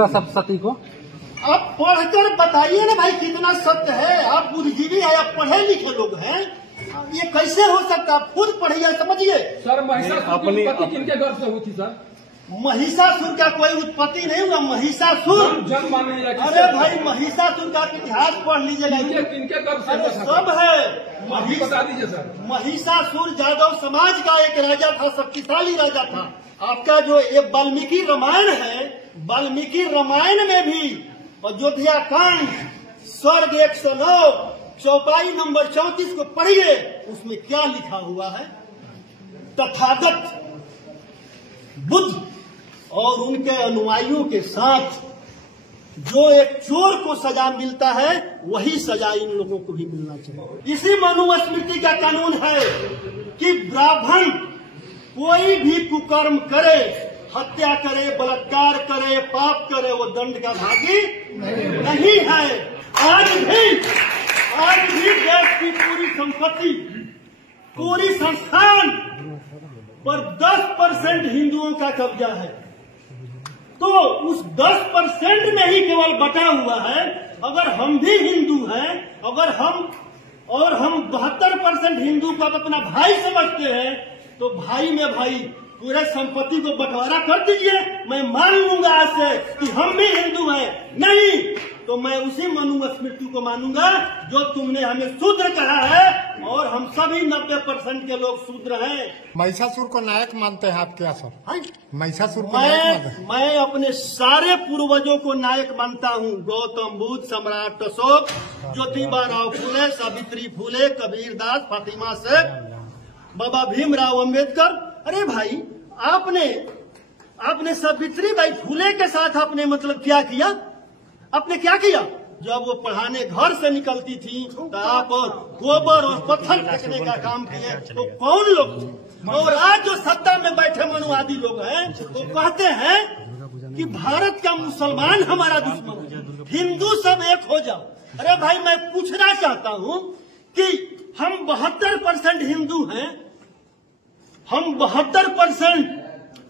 मानूंगा सब सती को। आप पढ़कर बताइए ना भाई कितना सत्य है। आप बुद्धिजीवी है, आप पढ़े लिखे लोग हैं, ये कैसे हो सकता? आप खुद पढ़िए, समझिए। सर महिषासुर की उत्पत्ति किनके गर्भ से हुई थी सर? महिषासुर का कोई उत्पत्ति नहीं हुआ। महिषासुर जन्म मान लीजिएगा। अरे भाई महिषासुर का इतिहास पढ़ लीजिएगा। किनके गर्भ से? अरे सब है। बता दीजिए सर। महिषासुर यादव समाज का एक राजा था, शक्तिशाली राजा था। आपका जो ये वाल्मीकि रामायण है, वाल्मीकि रामायण में भी अयोध्या कांड सर्ग 109 चौपाई नंबर 34 को पढ़िए, उसमें क्या लिखा हुआ है। तथागत बुद्ध और उनके अनुयायियों के साथ जो एक चोर को सजा मिलता है, वही सजा इन लोगों को भी मिलना चाहिए। इसी मनुस्मृति का कानून है कि ब्राह्मण कोई भी कुकर्म करे, हत्या करे, बलात्कार करे, पाप करे, वो दंड का भागी नहीं है। आज भी देश की पूरी संपत्ति, पूरी संस्थान पर 10% हिंदुओं का कब्जा है। तो उस 10% में ही केवल बटा हुआ है। अगर हम भी हिंदू हैं, अगर हम 72% हिंदू को अपना भाई समझते हैं, तो भाई में भाई पूरे संपत्ति को बंटवारा कर दीजिए। मैं मान लूंगा आज से कि हम भी हिंदू हैं। नहीं तो मैं उसी मनुस्मृति को मानूंगा जो तुमने हमें शूद्र कहा है, और हम सभी 90% के लोग शूद्र हैं। महिषासुर को नायक मानते हैं आप क्या सर? महिषासुर को मैं अपने सारे पूर्वजों को नायक मानता हूँ। गौतम बुद्ध, सम्राट अशोक, ज्योतिबा राव फुले, सावित्री फुले, कबीर दास, फातिमा शेख, बाबा भीमराव अम्बेडकर। अरे भाई आपने सावित्री बाई फुले के साथ आपने मतलब क्या किया? आपने क्या किया? जब वो पढ़ाने घर से निकलती थी तो आप गोबर और पत्थर फेंकने का काम किए। तो कौन लोग थे? और आज जो सत्ता में बैठे मनुवादी लोग हैं, वो कहते हैं कि भारत का मुसलमान हमारा दुश्मन है, हिंदू सब एक हो जाओ। अरे भाई मैं पूछना चाहता हूँ कि हम 72% हिंदू हैं, हम 72%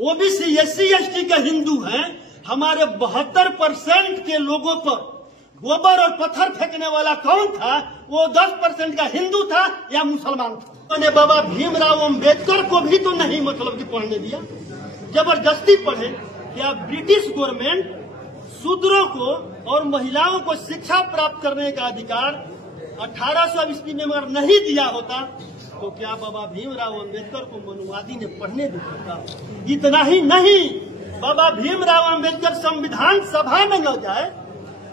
ओबीसी SC ST के हिंदू हैं। हमारे 72% के लोगों पर गोबर और पत्थर फेंकने वाला कौन था? वो 10% का हिंदू था या मुसलमान था? उन्होंने बाबा भीमराव अम्बेडकर को भी तो नहीं मतलब कि पढ़ने दिया, जबरदस्ती पढ़े। क्या ब्रिटिश गवर्नमेंट शूद्रों को और महिलाओं को शिक्षा प्राप्त करने का अधिकार 1800 ईस्वी में अगर नहीं दिया होता, तो क्या बाबा भीमराव अम्बेडकर को मनुवादी ने पढ़ने दिया था? इतना ही नहीं, बाबा भीमराव अम्बेडकर संविधान सभा में न जाए,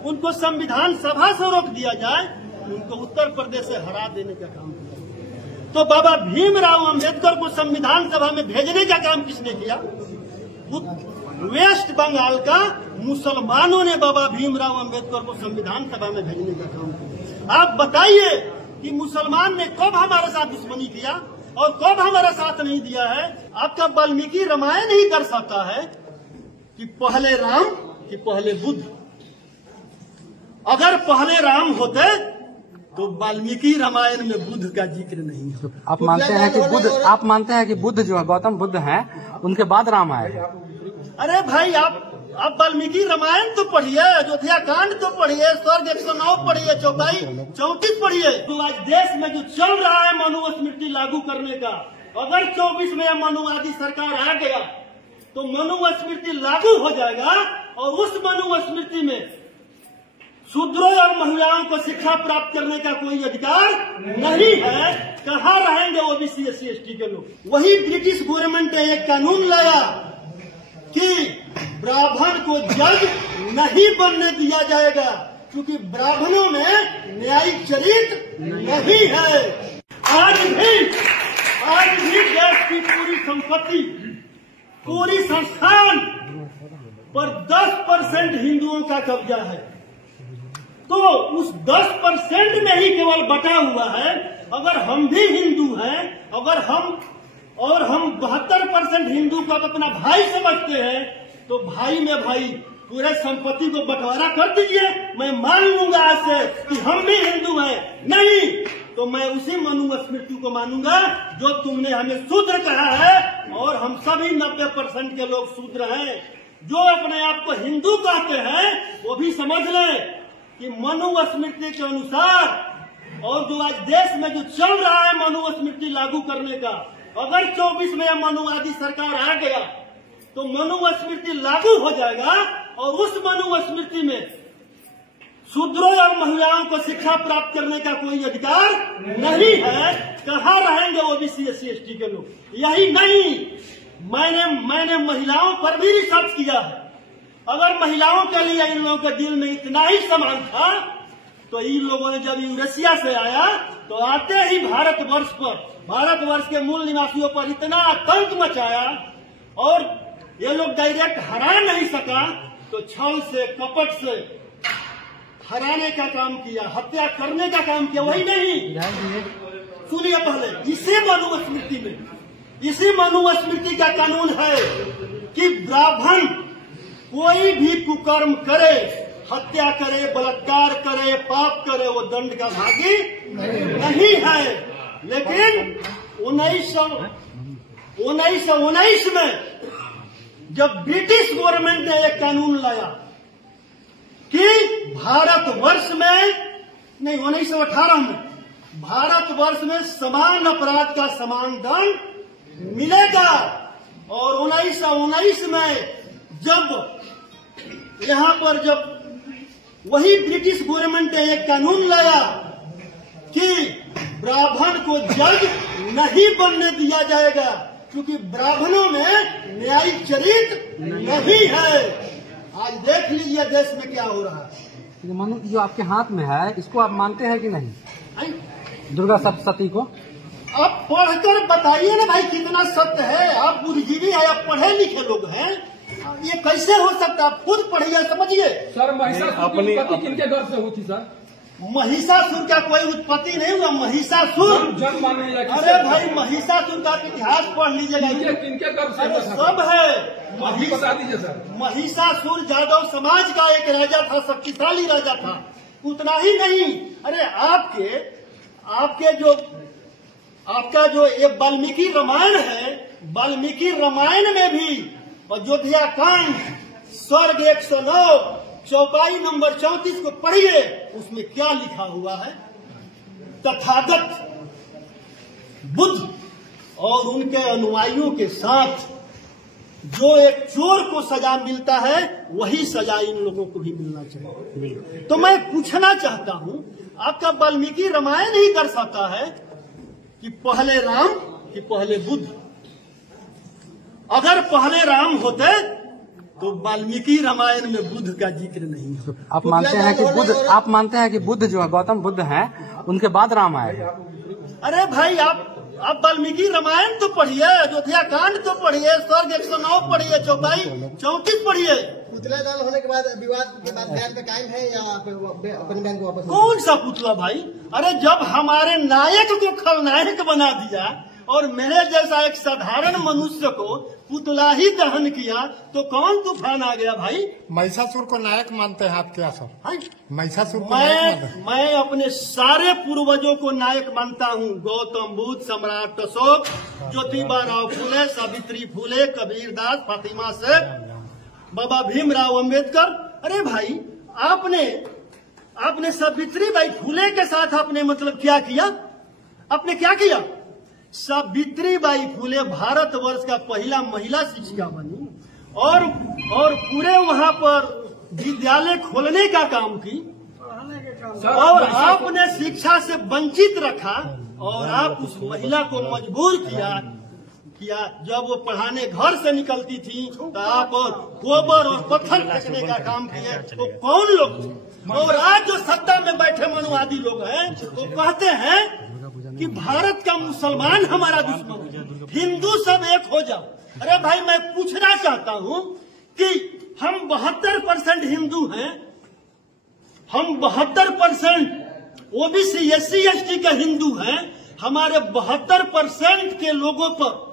उनको संविधान सभा से रोक दिया जाए, उनको उत्तर प्रदेश से हरा देने का काम किया। तो बाबा भीमराव अम्बेडकर को संविधान सभा में भेजने का काम किसने किया? वेस्ट बंगाल का मुसलमानों ने बाबा भीमराव अम्बेडकर को संविधान सभा में भेजने का काम किया। आप बताइए कि मुसलमान ने कब हमारे साथ दुश्मनी किया और कब हमारा साथ नहीं दिया है? आपका वाल्मीकि रामायण ही दर्शाता है कि पहले राम कि पहले बुद्ध। अगर पहले राम होते तो वाल्मीकि रामायण में बुद्ध का जिक्र नहीं है। आप मानते हैं कि बुद्ध जो है, गौतम बुद्ध हैं, उनके बाद राम आए हैं? अरे भाई आप वाल्मीकि रामायण तो पढ़िए, अयोध्या कांड तो पढ़िए, स्वर्ग 109 पढ़िए, चौपाई 34 पढ़िए। तो आज देश में जो चल रहा है मनुस्मृति लागू करने का, अगर 24 में मनुवादी सरकार आ गया तो मनुस्मृति लागू हो जाएगा, और उस मनुस्मृति में शूद्रों और महिलाओं को शिक्षा प्राप्त करने का कोई अधिकार नहीं है। कहाँ रहेंगे ओबीसी SC ST के लोग? वही ब्रिटिश गवर्नमेंट ने एक कानून लाया कि ब्राह्मण को जज नहीं बनने दिया जाएगा, क्योंकि ब्राह्मणों में न्यायिक चरित्र नहीं है। आज भी देश की पूरी संपत्ति, पूरी संस्थान पर 10% हिंदुओं का कब्जा है। तो उस 10% में ही केवल बटा हुआ है। अगर हम भी हिंदू हैं, अगर हम 72% हिंदू को अपना भाई समझते हैं, तो भाई में भाई पूरे संपत्ति को बंटवारा कर दीजिए। मैं मान लूंगा आज से कि हम भी हिंदू हैं। नहीं तो मैं उसी मनुस्मृति को मानूंगा जो तुमने हमें शूद्र कहा है, और हम सभी 90% के लोग शूद्र हैं। जो अपने आप को हिंदू कहते हैं वो भी समझ लें कि मनुस्मृति के अनुसार, और जो आज देश में जो चल रहा है मनुस्मृति लागू करने का, अगर 24 में मनुवादी सरकार आ गया तो मनुस्मृति लागू हो जाएगा और उस मनुस्मृति में शूद्रों और महिलाओं को शिक्षा प्राप्त करने का कोई अधिकार नहीं है। कहाँ रहेंगे ओबीसी SC ST के लोग? यही नहीं, मैंने महिलाओं पर भी रिसर्च किया है। अगर महिलाओं के लिए इन लोगों के दिल में इतना ही सम्मान था तो इन लोगों ने जब यूरेशिया से आया तो आते ही भारतवर्ष के मूल निवासियों पर इतना आतंक मचाया और ये लोग डायरेक्ट हरा नहीं सका तो छल से कपट से हराने का काम किया, हत्या करने का काम किया। वही नहीं, सुनिए पहले, इसी मनुस्मृति का कानून है कि ब्राह्मण कोई भी कुकर्म करे, हत्या करे, बलात्कार करे, पाप करे, वो दंड का भागी नहीं है। लेकिन 1919 में जब ब्रिटिश गवर्नमेंट ने एक कानून लाया कि भारतवर्ष में, नहीं 1918 में, भारतवर्ष में समान अपराध का समान दंड मिलेगा। और 1919 में जब यहाँ पर जब वही ब्रिटिश गवर्नमेंट ने एक कानून लाया कि ब्राह्मण को जज नहीं बनने दिया जाएगा क्योंकि ब्राह्मणों में न्यायिक चरित्र नहीं है। आज देख लीजिए देश में क्या हो रहा है। मनु जो आपके हाथ में है इसको आप मानते हैं कि नहीं? दुर्गा सप्तशती को आप पढ़कर बताइए ना भाई कितना सत्य है। आप बुद्धिजीवी है, आप पढ़े लिखे लोग हैं, ये कैसे हो सकता है? आप खुद पढ़िए, समझिए। सर महिषासुर की उत्पत्ति किनके गर्भ से हुई थी सर? महिषासुर का कोई उत्पत्ति नहीं हुआ। महिषासुर जन्म माने लगे। अरे भाई महिषासुर का इतिहास पढ़ लीजिएगा, किनके गर्भ से? अरे सब है। बता दीजिए सर। महिषासुर यादव समाज का एक राजा था, शक्तिशाली राजा था। उतना ही नहीं, अरे आपका जो ये वाल्मीकि रामायण है, वाल्मीकि रामायण में भी अयोध्या कांड सर्ग 109 चौपाई नंबर 34 को पढ़िए, उसमें क्या लिखा हुआ है। तथागत बुद्ध और उनके अनुयायियों के साथ जो एक चोर को सजा मिलता है वही सजा इन लोगों को भी मिलना चाहिए। तो मैं पूछना चाहता हूं, आपका वाल्मीकि रामायण ही दर्शाता है कि पहले राम कि पहले बुद्ध? अगर पहले राम होते तो वाल्मीकि रामायण में बुद्ध का जिक्र नहीं है। आप मानते हैं कि बुद्ध जो है, गौतम बुद्ध हैं, उनके बाद राम आए? अरे भाई आप वाल्मीकि रामायण तो पढ़िए, अयोध्या कांड तो पढ़िए, सर्ग 109 पढ़िए, चौपाई 34 पढ़िए। पुतला दहन होने के बाद विवाद के बाद बयान पे कायम है या अपने बयान को वापस? कौन सा पुतला भाई? अरे जब हमारे नायक को खलनायक बना दिया और मेरे जैसा एक साधारण मनुष्य को पुतला ही दहन किया तो कौन तूफान आ गया भाई? महिषासुर को नायक मानते हैं आप क्या सर? महिषासुर को नायक मानते हैं? मैं अपने सारे पूर्वजों को नायक मानता हूँ। गौतम बुद्ध, सम्राट अशोक, ज्योतिबा राव फुले, सावित्री फुले, कबीर दास, फातिमा शेख, बाबा भीमराव अम्बेडकर। अरे भाई आपने सावित्री बाई फुले के साथ आपने मतलब क्या किया? आपने क्या किया? सावित्री बाई फुले भारतवर्ष का पहला महिला शिक्षिका बनी और पूरे वहां पर विद्यालय खोलने का काम की और आपने शिक्षा से वंचित रखा और आप उस महिला को मजबूर किया जब वो पढ़ाने घर से निकलती थी तो आप गोबर और पत्थर फेंकने का काम किए। तो कौन लोग थे? और आज जो सत्ता में बैठे मनुवादी लोग हैं वो कहते हैं कि भारत का मुसलमान हमारा दुश्मन है, हिंदू सब एक हो जाओ। अरे भाई मैं पूछना चाहता हूं कि हम 72% हिंदू हैं, हम 72% ओबीसी SC ST के हिंदू हैं। हमारे 72% के लोगों पर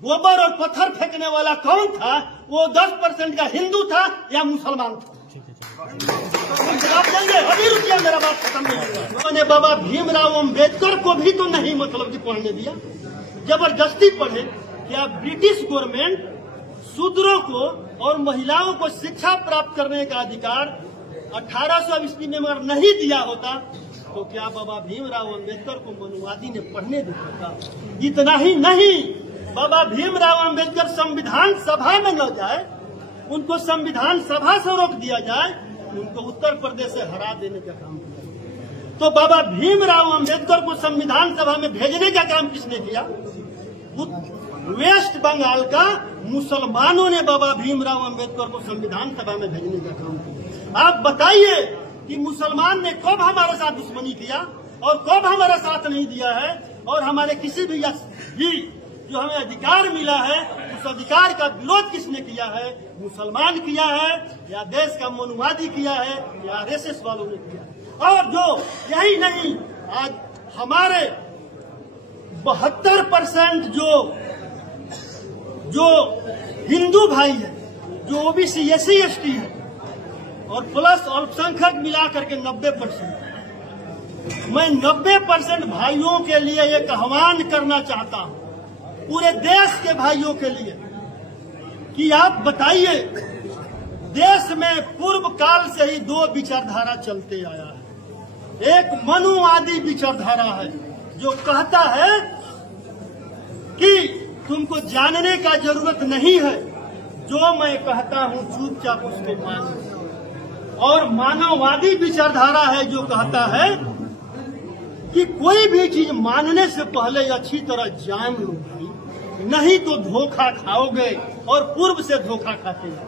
गोबर और पत्थर फेंकने वाला कौन था? वो 10% का हिंदू था या मुसलमान था? जवाब देंगे? अभी रुकिए, मेरा बात खत्म नहीं हुआ। उन्होंने बाबा भीमराव अम्बेडकर को भी तो नहीं मतलब कि पढ़ने दिया, जबरदस्ती पढ़े। क्या ब्रिटिश गवर्नमेंट शूद्रों को और महिलाओं को शिक्षा प्राप्त करने का अधिकार 1800 ईस्वी में अगर नहीं दिया होता तो क्या बाबा भीमराव अंबेडकर को मनुवादी ने पढ़ने दिया था? इतना ही नहीं, बाबा भीमराव अंबेडकर संविधान सभा में न जाए, उनको संविधान सभा से रोक दिया जाए, उनको उत्तर प्रदेश से हरा देने का काम किया। तो बाबा भीमराव अंबेडकर को संविधान सभा में भेजने का काम किसने किया? वेस्ट बंगाल का मुसलमानों ने बाबा भीमराव अंबेडकर को संविधान सभा में भेजने का काम किया। आप बताइए कि मुसलमान ने कब हमारे साथ दुश्मनी किया और कब हमारा साथ नहीं दिया है, और हमारे किसी भी जो हमें अधिकार मिला है उस अधिकार का विरोध किसने किया है? मुसलमान किया है या देश का मनुवादी किया है या आरएसएस वालों ने किया है। और जो यही नहीं, आज हमारे 72% जो हिंदू भाई है, जो ओबीसी एससी एसटी है और प्लस अल्पसंख्यक मिला करके 90%, मैं 90% भाइयों के लिए एक आह्वान करना चाहता हूं, पूरे देश के भाइयों के लिए, कि आप बताइए, देश में पूर्व काल से ही दो विचारधारा चलते आया है। एक मनुवादी विचारधारा है जो कहता है कि तुमको जानने का जरूरत नहीं है, जो मैं कहता हूं चुपचाप उसको मानो। और मानववादी विचारधारा है जो कहता है कि कोई भी चीज मानने से पहले अच्छी तरह जान लो भाई, नहीं तो धोखा खाओगे और पूर्व से धोखा खाते हैं।